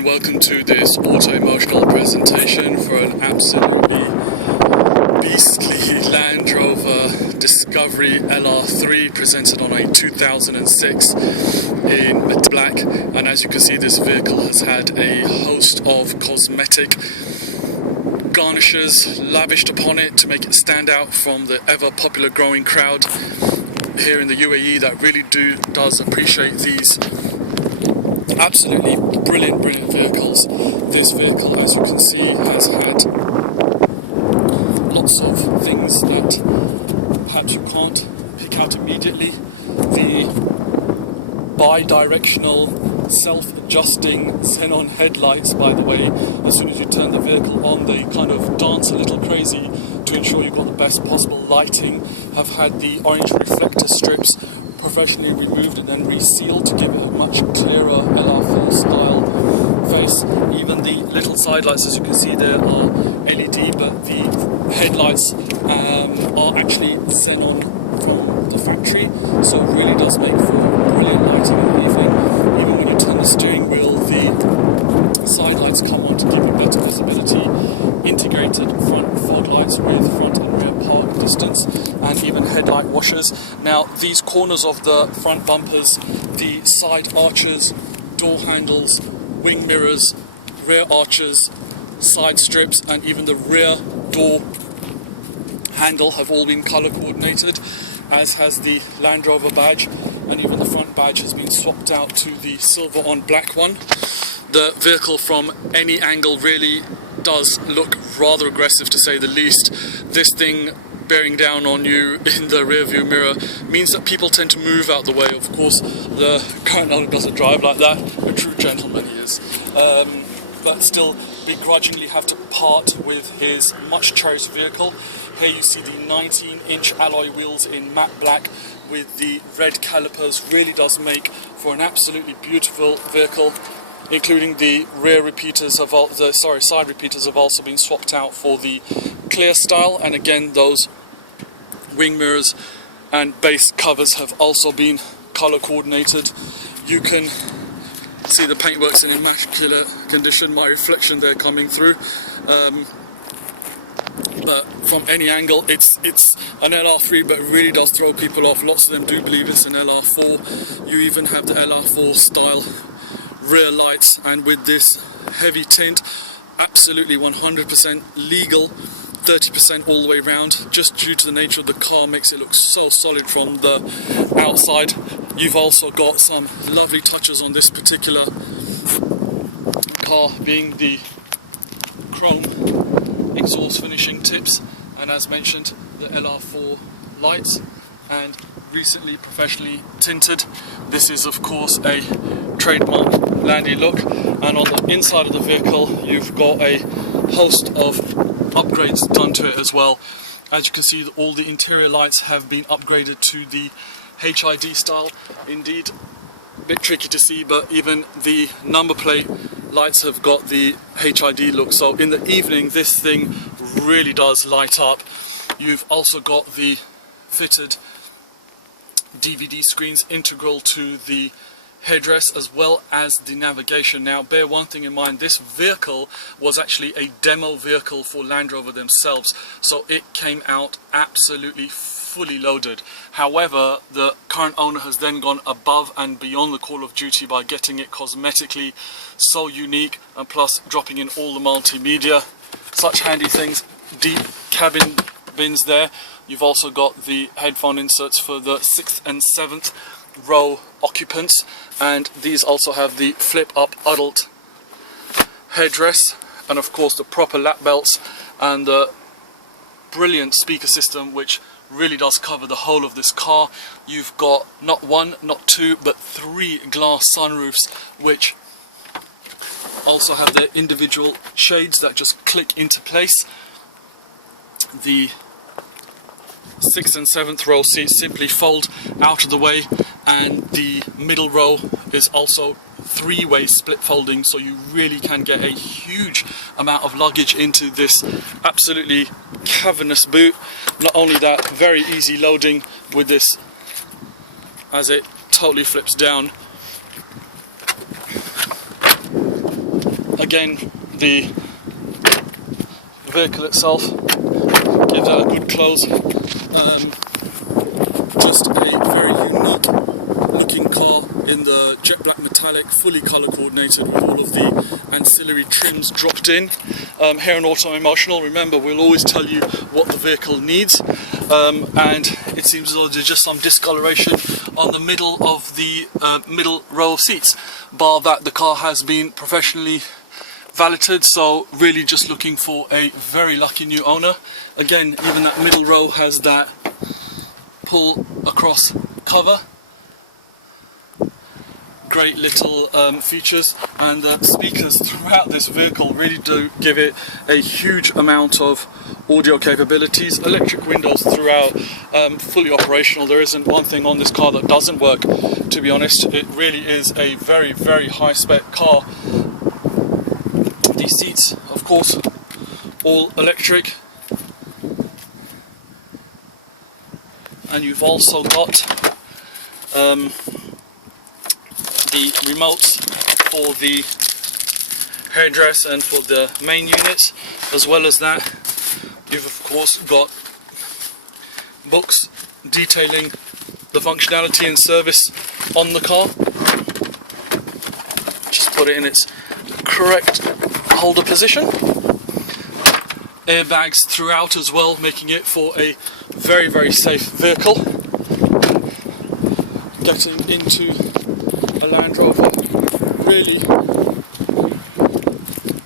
and welcome to this auto-emotional presentation for an absolutely beastly Land Rover Discovery LR3 presented on a 2006 in matte black. And as you can see, this vehicle has had a host of cosmetic garnishes lavished upon it to make it stand out from the ever popular growing crowd here in the UAE that really does appreciate these absolutely brilliant vehicles. This vehicle, as you can see, has had lots of things that perhaps you can't pick out immediately. The bi-directional self-adjusting xenon headlights, by the way, as soon as you turn the vehicle on, they kind of dance a little crazy to ensure you've got the best possible lighting. Have had the orange reflector strips professionally removed and then resealed to give it a much clearer LR4 style face. Even the little side lights, as you can see, there are LED, but the headlights are actually xenon from the factory, so it really does make for brilliant lighting in the evening. Even when you turn the steering wheel, the side lights come on to give you better visibility. Integrated front fog lights with front and rear park distance, and even headlight washers. Now, these corners of the front bumpers, the side arches, door handles, wing mirrors, rear arches, side strips, and even the rear door handle have all been color coordinated, as has the Land Rover badge, and even the front badge has been swapped out to the silver on black one. The vehicle from any angle really does look rather aggressive, to say the least. This thing bearing down on you in the rear view mirror means that people tend to move out the way. Of course, the current owner doesn't drive like that, a true gentleman he is, but still begrudgingly have to part with his much cherished vehicle. Here you see the 19-inch alloy wheels in matte black with the red calipers. Really does make for an absolutely beautiful vehicle, including the rear repeaters have side repeaters have also been swapped out for the clear style, and again those wing mirrors and base covers have also been color coordinated. You can see the paintwork's in immaculate condition, my reflection there coming through. But from any angle, it's an LR3, but it really does throw people off. Lots of them do believe it's an LR4. You even have the LR4 style rear lights, and with this heavy tint, absolutely 100% legal, 30% all the way round, just due to the nature of the car makes it look so solid from the outside. You've also got some lovely touches on this particular car, being the chrome exhaust finishing tips, and as mentioned, the LR4 lights, and recently professionally tinted. This is of course a trademark Landy look, and on the inside of the vehicle you've got a host of upgrades done to it as well. As you can see, all the interior lights have been upgraded to the HID style. Indeed, a bit tricky to see, but even the number plate lights have got the HID look, so in the evening this thing really does light up. You've also got the fitted DVD screens integral to the headrest as well as the navigation. Now, bear one thing in mind, this vehicle was actually a demo vehicle for Land Rover themselves, so it came out absolutely fully loaded. However, the current owner has then gone above and beyond the call of duty by getting it cosmetically so unique, and plus dropping in all the multimedia, such handy things, deep cabin bins there. You've also got the headphone inserts for the 6th and 7th row occupants, and these also have the flip up adult headrests, and of course the proper lap belts and the brilliant speaker system which really does cover the whole of this car. You've got not one, not two, but 3 glass sunroofs which also have their individual shades that just click into place. The 6th and 7th row seats simply fold out of the way, and the middle row is also 3-way split folding, so you really can get a huge amount of luggage into this absolutely cavernous boot. Not only that, very easy loading with this as it totally flips down. Again, the vehicle itself gives that a good close. Just a very unique looking car in the jet black metallic, fully colour coordinated with all of the ancillary trims dropped in. Here on Auto Emotional, remember, we'll always tell you what the vehicle needs, and it seems as though there's just some discoloration on the middle of the middle row of seats, bar that the car has been professionally valeted, so really just looking for a very lucky new owner. Again, even that middle row has that pull across cover. Great little features, and the speakers throughout this vehicle really do give it a huge amount of audio capabilities. Electric windows throughout, fully operational. There isn't one thing on this car that doesn't work, to be honest. It really is a very, very high spec car. These seats, of course, all electric, and you've also got the remotes for the hairdress and for the main units. As well as that, you've of course got books detailing the functionality and service on the car. Just put it in its correct holder position. Airbags throughout as well, making it for a very, very safe vehicle. Getting into a Land Rover really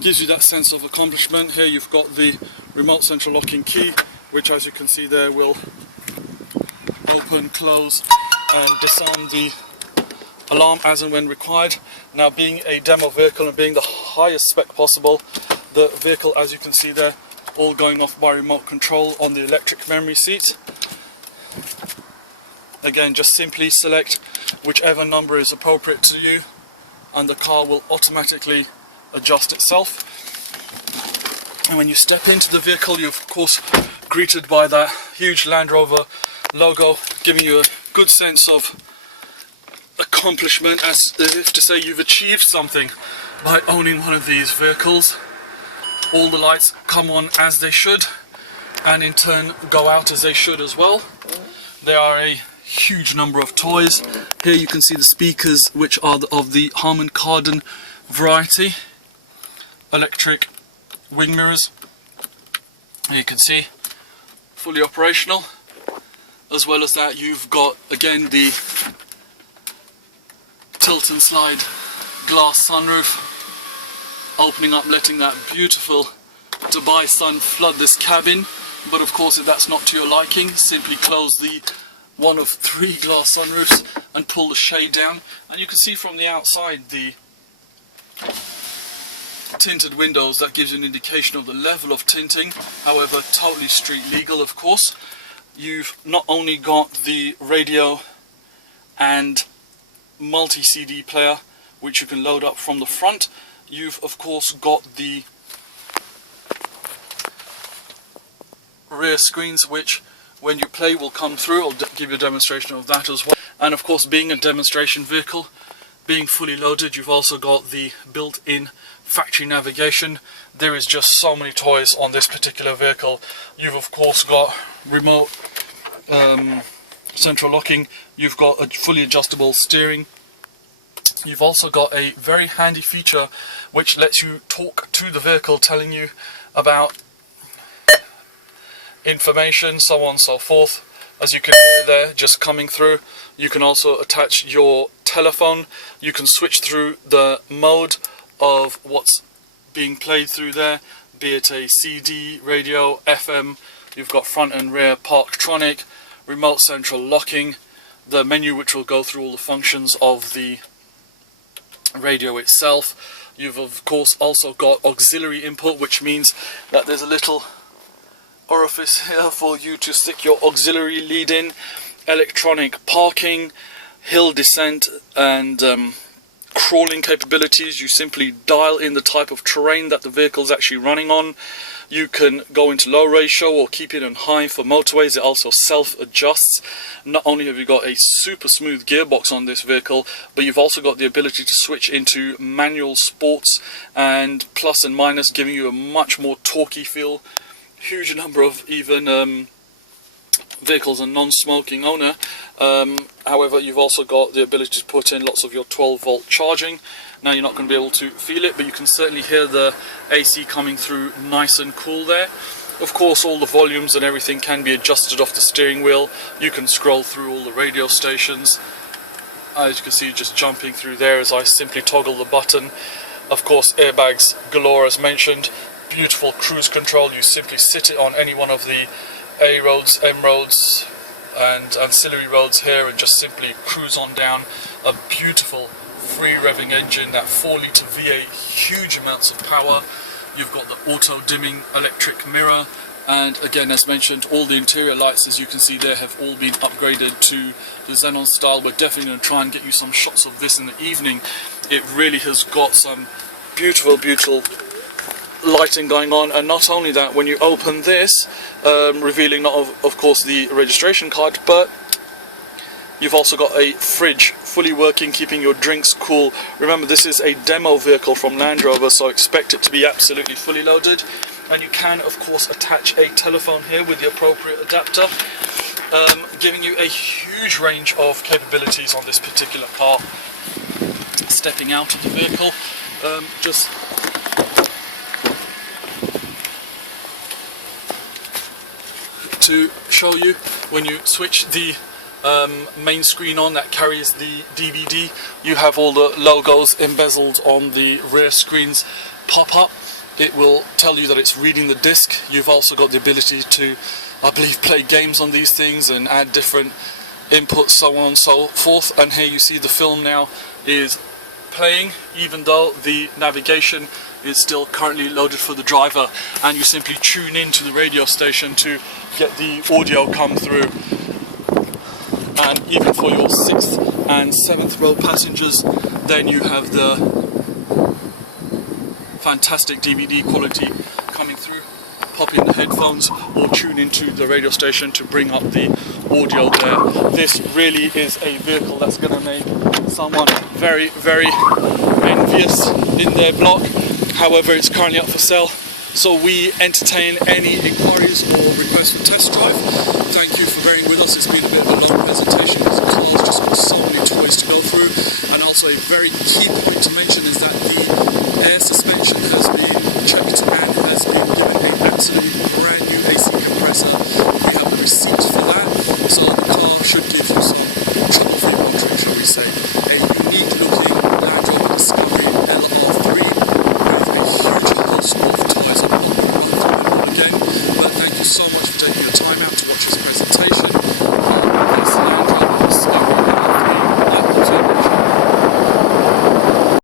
gives you that sense of accomplishment. Here you've got the remote central locking key, which, as you can see there, will open, close and disarm the alarm as and when required. Now, being a demo vehicle and being the highest spec possible, the vehicle, as you can see there, all going off by remote control on the electric memory seat. Again, just simply select whichever number is appropriate to you and the car will automatically adjust itself. And when you step into the vehicle, you're of course greeted by that huge Land Rover logo, giving you a good sense of accomplishment, as if to say you've achieved something by owning one of these vehicles. All the lights come on as they should, and in turn go out as they should as well. There are a huge number of toys. Here you can see the speakers, which are of the Harman Kardon variety. Electric wing mirrors, you can see, fully operational. As well as that, you've got again the tilt and slide glass sunroof, opening up, letting that beautiful Dubai sun flood this cabin. But of course, if that's not to your liking, simply close the one of 3 glass sunroofs and pull the shade down, and you can see from the outside the tinted windows. That gives you an indication of the level of tinting, however totally street legal of course. You've not only got the radio and multi-CD player, which you can load up from the front, you've of course got the rear screens, which when you play will come through. I'll give you a demonstration of that as well. And of course, being a demonstration vehicle, being fully loaded, you've also got the built-in factory navigation. There is just so many toys on this particular vehicle. You've of course got remote central locking, you've got a fully adjustable steering. You've also got a very handy feature which lets you talk to the vehicle, telling you about information, so on and so forth. As you can hear there, just coming through. You can also attach your telephone. You can switch through the mode of what's being played through there, be it a CD, radio, FM. You've got front and rear Parktronic, remote central locking, the menu which will go through all the functions of the radio itself. You've of course also got auxiliary input, which means that there's a little orifice here for you to stick your auxiliary lead in. Electronic parking, hill descent and crawling capabilities. You simply dial in the type of terrain that the vehicle is actually running on. You can go into low ratio or keep it on high for motorways. It also self-adjusts. Not only have you got a super smooth gearbox on this vehicle, but you've also got the ability to switch into manual sports and plus and minus, giving you a much more torquey feel. Huge number of even vehicles a non-smoking owner. However, you've also got the ability to put in lots of your 12-volt charging. Now you're not going to be able to feel it, but you can certainly hear the AC coming through nice and cool there. Of course, all the volumes and everything can be adjusted off the steering wheel. You can scroll through all the radio stations. As you can see, just jumping through there as I simply toggle the button. Of course, airbags galore as mentioned. Beautiful cruise control. You simply sit it on any one of the A roads, M roads and ancillary roads here and just simply cruise on down. A beautiful free revving engine, that 4-litre V8, huge amounts of power. You've got the auto dimming electric mirror, and again, as mentioned, all the interior lights, as you can see there, have all been upgraded to the xenon style. We're definitely going to try and get you some shots of this in the evening. It really has got some beautiful lighting going on, and not only that, when you open this, revealing not of course the registration card, but you've also got a fridge fully working, keeping your drinks cool. Remember, this is a demo vehicle from Land Rover, so expect it to be absolutely fully loaded. And you can of course attach a telephone here with the appropriate adapter, giving you a huge range of capabilities on this particular car. Stepping out of the vehicle, just to show you, when you switch the main screen on that carries the DVD, you have all the logos embezzled on the rear screens pop up. It will tell you that it's reading the disc. You've also got the ability to, I believe, play games on these things and add different inputs, so on and so forth. And here you see the film now is playing, even though the navigation is still currently loaded for the driver, and you simply tune into the radio station to get the audio come through. And even for your 6th and 7th row passengers, then you have the fantastic DVD quality coming through. Pop in the headphones or tune into the radio station to bring up the audio there. This really is a vehicle that's going to make someone very envious in their block. However, it's currently up for sale, so we entertain any inquiries or requests for test drive. Thank you for bearing with us. It's been a bit of a long presentation because the car's just got so many toys to go through. And also a very key point to mention is that the air suspension has been checked and has been given an absolutely brand new AC compressor. We have the receipt for that, so the car should give you some trouble-free motoring, shall we say. A unique looking Land Rover Discovery Lr3 with a huge host of toys on the bottom. We'll have to do it all again, but thank you so much for taking your time out to watch this presentation.